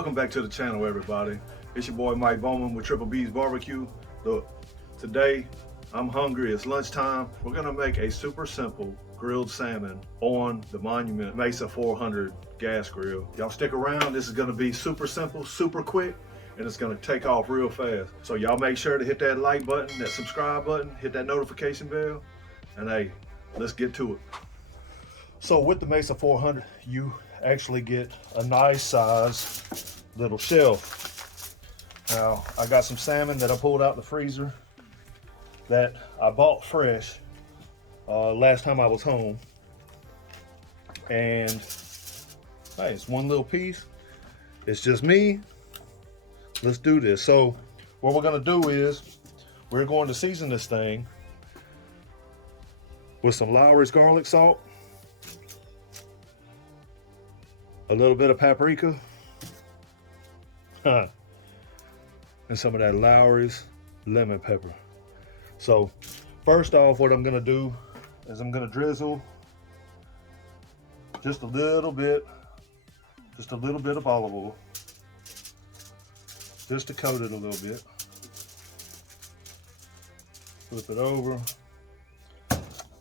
Welcome back to the channel, everybody. It's your boy Mike Bowman with Triple B's Barbecue. Look, today I'm hungry. It's lunchtime. We're gonna make a super simple grilled salmon on the Monument Mesa-400 gas grill. Y'all stick around. This is gonna be super simple, super quick, and it's gonna take off real fast. So y'all make sure to hit that like button, that subscribe button, hit that notification bell, and hey, let's get to it. So with the Mesa-400, you actually get a nice size little shelf. Now, I got some salmon that I pulled out the freezer that I bought fresh last time I was home. And hey, it's one little piece. It's just me. Let's do this. So what we're gonna do is we're going to season this thing with some Lowry's garlic salt, a little bit of paprika, and some of that Lowry's lemon pepper. So first off, what I'm gonna do is I'm gonna drizzle just a little bit of olive oil, just to coat it a little bit. Flip it over.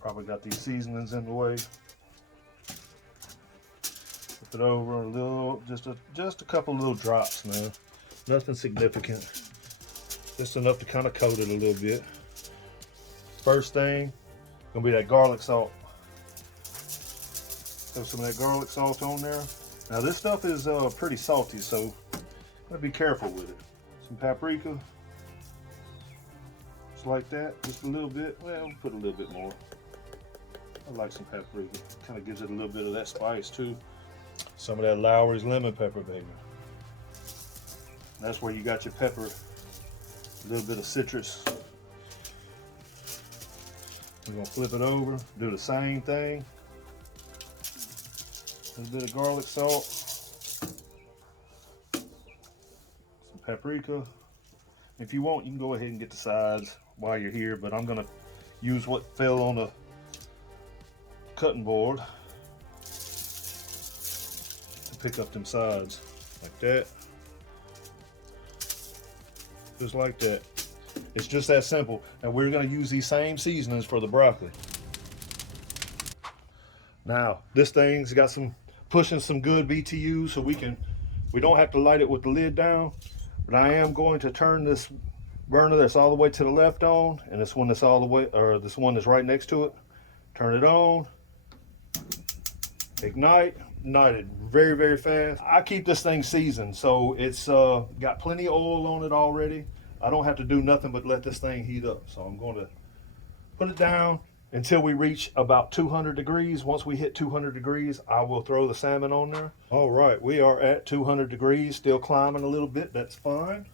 Probably got these seasonings in the way. It over a little, just a couple little drops now. Nothing significant. Just enough to kind of coat it a little bit. First thing, gonna be that garlic salt. Throw some of that garlic salt on there. Now this stuff is pretty salty, so gotta be careful with it. Some paprika, just like that, just a little bit. Well, we'll put a little bit more. I like some paprika. Kind of gives it a little bit of that spice too. Some of that Lowry's lemon pepper, baby. That's where you got your pepper, a little bit of citrus. We're gonna flip it over, do the same thing. A little bit of garlic salt, some paprika. If you want, you can go ahead and get the sides while you're here, but I'm gonna use what fell on the cutting board. Pick up them sides like that, just like that. It's just that simple. And we're going to use these same seasonings for the broccoli. Now this thing's got some pushing some good BTUs, so we don't have to light it with the lid down, but I am going to turn this burner that's all the way to the left on, and this one that's all the way, or this one that's right next to it, turn it on, ignite it very, very fast. I keep this thing seasoned, so it's got plenty of oil on it already. I don't have to do nothing but let this thing heat up. So I'm going to put it down until we reach about 200 degrees. Once we hit 200 degrees, I will throw the salmon on there. All right, we are at 200 degrees, still climbing a little bit. That's fine.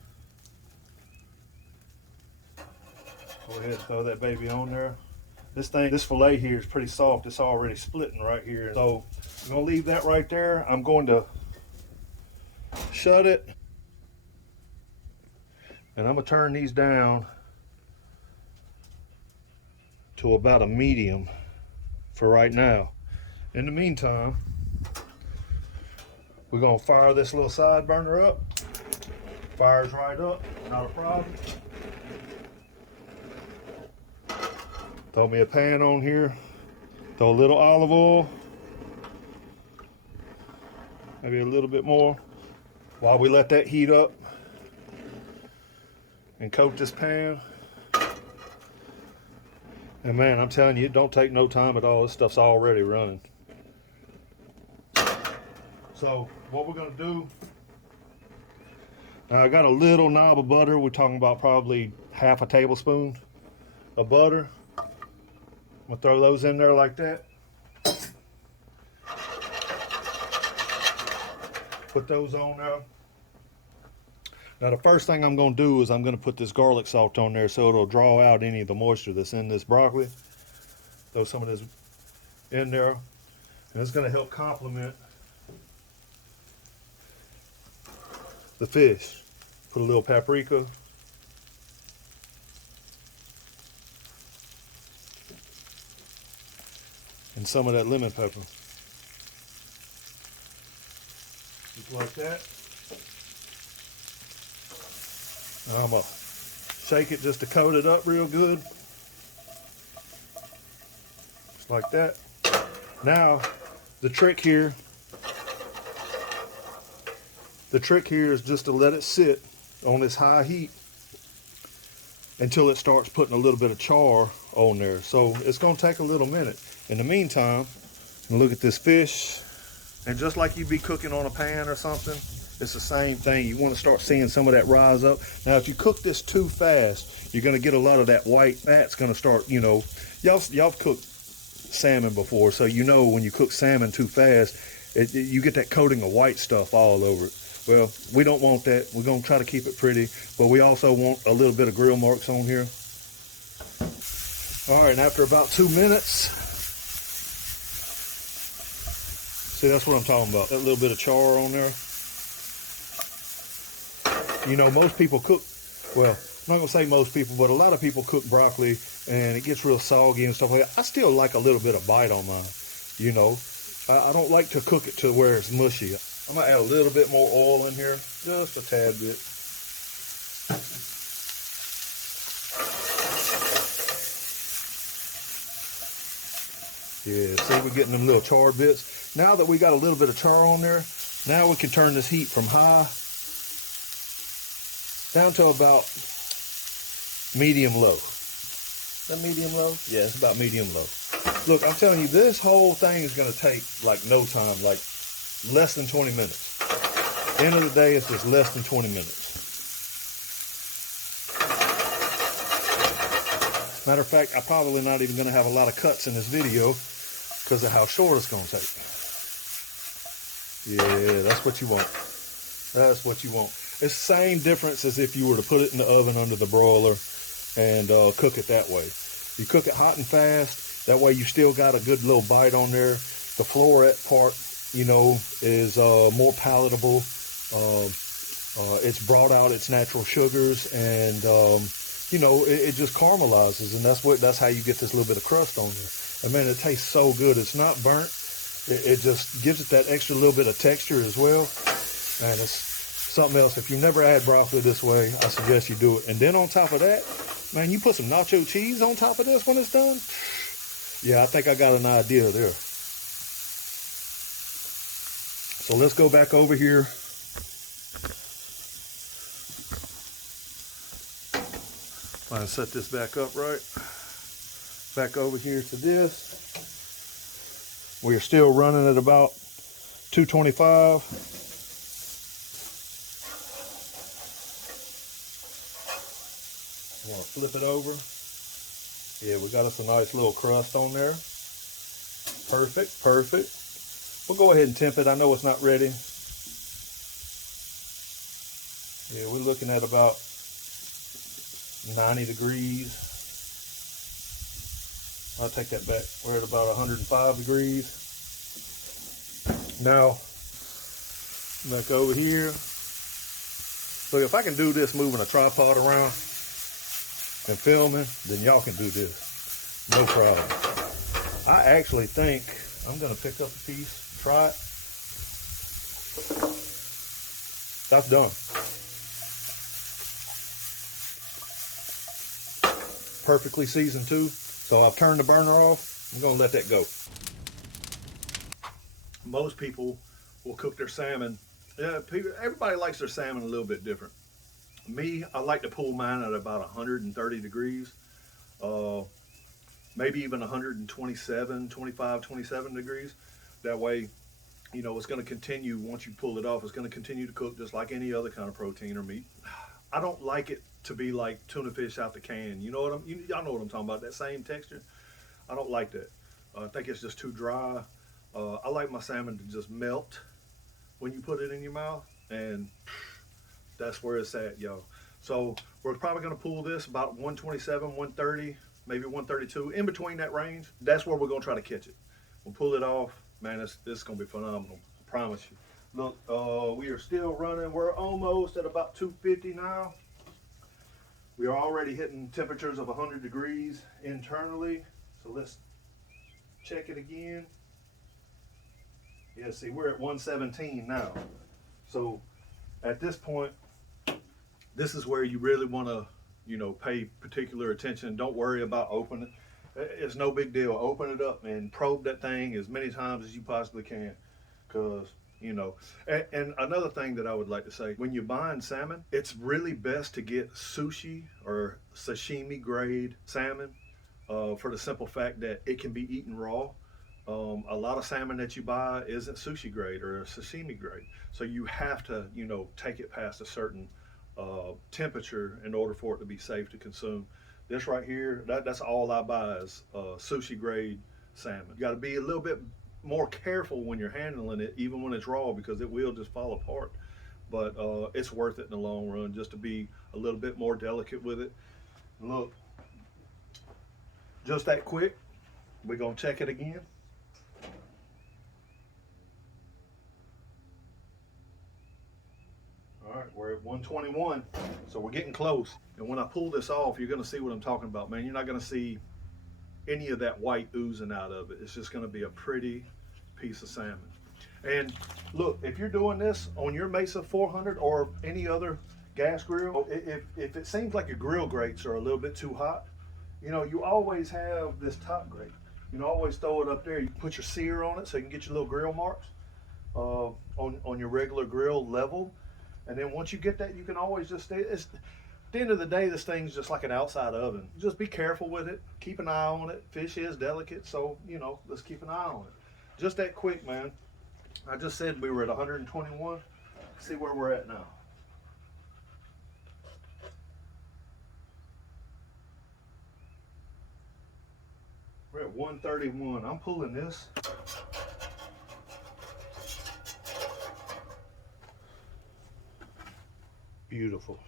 Go ahead and throw that baby on there. This fillet here is pretty soft. It's already splitting right here. So I'm gonna leave that right there. I'm going to shut it. And I'm gonna turn these down to about a medium for right now. In the meantime, we're gonna fire this little side burner up. Fires right up, not a problem. Throw me a pan on here, throw a little olive oil, maybe a little bit more, while we let that heat up and coat this pan. And man, I'm telling you, it don't take no time at all. This stuff's already running. So what we're gonna do, I got a little knob of butter. We're talking about probably half a tablespoon of butter. I'm gonna throw those in there like that. Put those on there. Now the first thing I'm gonna do is I'm gonna put this garlic salt on there so it'll draw out any of the moisture that's in this broccoli. Throw some of this in there, and it's gonna help complement the fish. Put a little paprika. And some of that lemon pepper. Just like that. I'm gonna shake it just to coat it up real good. Just like that. Now, the trick here is just to let it sit on this high heat until it starts putting a little bit of char on there. So it's gonna take a little minute. In the meantime, look at this fish. And just like you'd be cooking on a pan or something, it's the same thing. You want to start seeing some of that rise up. Now, if you cook this too fast, you're going to get a lot of that white fat's going to start, you know, y'all cooked salmon before, so you know when you cook salmon too fast, you get that coating of white stuff all over it. Well, we don't want that. We're going to try to keep it pretty, but we also want a little bit of grill marks on here. All right, and after about 2 minutes, see, that's what I'm talking about, that little bit of char on there. You know, most people cook, well, I'm not going to say most people, but a lot of people cook broccoli and it gets real soggy and stuff like that. I still like a little bit of bite on mine, you know. I don't like to cook it to where it's mushy. I'm going to add a little bit more oil in here, just a tad bit. Yeah, see, we're getting them little charred bits. Now that we got a little bit of char on there, now we can turn this heat from high down to about medium low. Is that medium low? Yeah, it's about medium low. Look, I'm telling you, this whole thing is going to take like no time, like less than 20 minutes. At the end of the day, it's just less than 20 minutes. Matter of fact, I'm probably not even going to have a lot of cuts in this video because of how short it's going to take. Yeah, that's what you want. That's what you want. It's the same difference as if you were to put it in the oven under the broiler and cook it that way. You cook it hot and fast. That way you still got a good little bite on there. The floret part, you know, is more palatable. It's brought out its natural sugars, and you know, it just caramelizes, and that's how you get this little bit of crust on there. And man, it tastes so good. It's not burnt. It just gives it that extra little bit of texture as well. And it's something else. If you never had broccoli this way, I suggest you do it. And then on top of that, man, you put some nacho cheese on top of this when it's done. Yeah, I think I got an idea there. So let's go back over here. Try and set this back up right. Back over here to this. We are still running at about 225. I'm gonna flip it over. Yeah, we got us a nice little crust on there. Perfect, perfect. We'll go ahead and temp it. I know it's not ready. Yeah, we're looking at about 90 degrees. I'll take that back. We're at about 105 degrees. Now, back over here. Look, if I can do this moving a tripod around and filming, then y'all can do this. No problem. I actually think I'm gonna pick up a piece, try it. That's done. Perfectly seasoned too. So I've turned the burner off. I'm gonna let that go. Most people will cook their salmon. Yeah, everybody likes their salmon a little bit different. Me, I like to pull mine at about 130 degrees. Maybe even 127, 25, 27 degrees. That way, you know, it's gonna continue, once you pull it off, it's gonna continue to cook just like any other kind of protein or meat. I don't like it to be like tuna fish out the can. You know what y'all know what I'm talking about, that same texture. I don't like that. I think it's just too dry. I like my salmon to just melt when you put it in your mouth, and that's where it's at, yo. So we're probably gonna pull this about 127, 130, maybe 132, in between that range. That's where we're gonna try to catch it. We'll pull it off. Man, this is gonna be phenomenal, I promise you. Look, we are still running. We're almost at about 250 now. We are already hitting temperatures of 100 degrees internally. So let's check it again. Yeah, see, we're at 117 now. So at this point, This is where you really want to, you know, pay particular attention. Don't worry about opening it. It's no big deal. Open it up and probe that thing as many times as you possibly can, because you know. And another thing that I would like to say, when you're buying salmon, it's really best to get sushi or sashimi grade salmon, for the simple fact that it can be eaten raw. A lot of salmon that you buy isn't sushi grade or sashimi grade, so you have to, you know, take it past a certain temperature in order for it to be safe to consume. This right here, that's all I buy is sushi grade salmon. You got to be a little bit more careful when you're handling it, even when it's raw, because it will just fall apart. But it's worth it in the long run, just to be a little bit more delicate with it. Look, just that quick. We're gonna check it again. All right, we're at 121, so we're getting close. And when I pull this off, you're gonna see what I'm talking about, man. You're not gonna see any of that white oozing out of it. It's just gonna be a pretty piece of salmon. And look, if you're doing this on your Mesa-400 or any other gas grill, if it seems like your grill grates are a little bit too hot, you know, you always have this top grate. You know, always throw it up there. You can put your sear on it so you can get your little grill marks on your regular grill level. And then once you get that, you can always just stay. At the end of the day, this thing's just like an outside oven. Just be careful with it. Keep an eye on it. Fish is delicate, so, you know, let's keep an eye on it. Just that quick, man. I just said we were at 121. See where we're at now. We're at 131. I'm pulling this. Beautiful.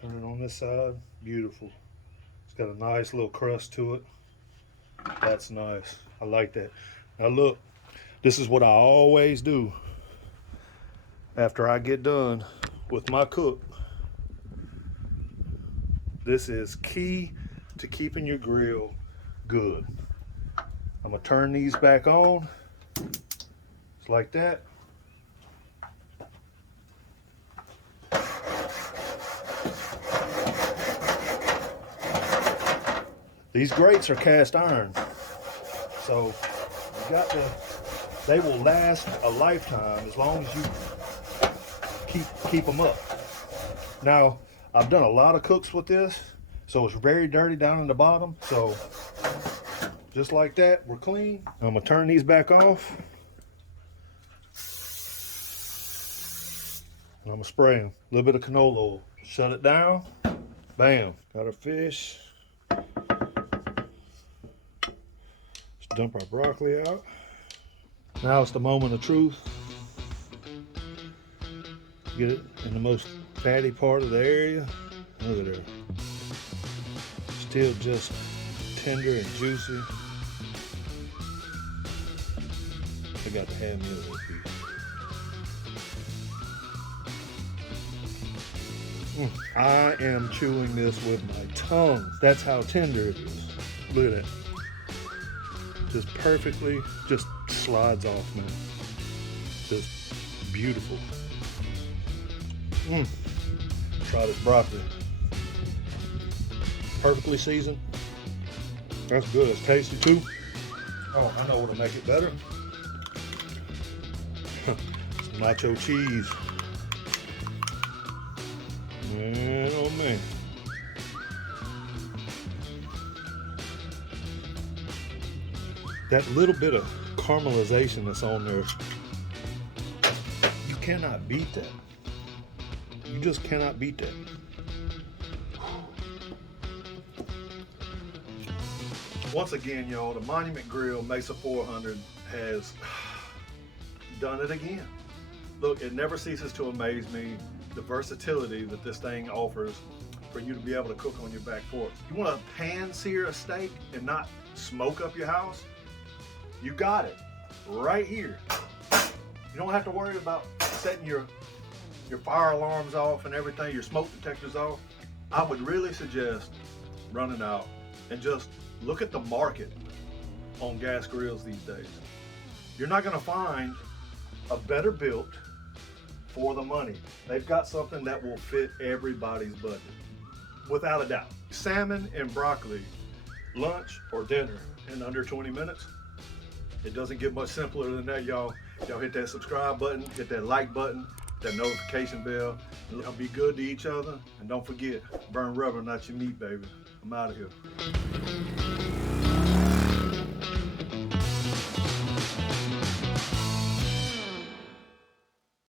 Turn it on this side. Beautiful. It's got a nice little crust to it. That's nice. I like that. Now look, this is what I always do after I get done with my cook. This is key to keeping your grill good. I'm gonna turn these back on. Just like that. These grates are cast iron, so you got to, they will last a lifetime as long as you keep them up. Now, I've done a lot of cooks with this, so it's very dirty down in the bottom. So just like that, we're clean. I'm gonna turn these back off. And I'm gonna spray them. A little bit of canola oil. Shut it down. Bam. Got our fish. Let's dump our broccoli out. Now it's the moment of truth. Get it in the most fatty part of the area. Look at her. Still just tender and juicy. I got to have me a little piece. I am chewing this with my tongue. That's how tender it is. Look at that. Just perfectly, just slides off, man. Just beautiful. Try this broccoli. Perfectly seasoned. That's good. It's tasty too. Oh, I know what'll make it better. Some nacho cheese. Man, oh man. That little bit of caramelization that's on there, you cannot beat that. You just cannot beat that. Once again, y'all, the Monument Grill Mesa-400 has done it again. Look, it never ceases to amaze me, the versatility that this thing offers for you to be able to cook on your back porch. You want to pan sear a steak and not smoke up your house? You got it right here. You don't have to worry about setting your fire alarms off and everything, your smoke detectors off. I would really suggest running out and just look at the market on gas grills these days. You're not gonna find a better built for the money. They've got something that will fit everybody's budget, without a doubt. Salmon and broccoli, lunch or dinner in under 20 minutes. It doesn't get much simpler than that, y'all. Y'all hit that subscribe button, hit that like button, that notification bell. Y'all be good to each other, and don't forget, burn rubber, not your meat, baby. I'm out of here.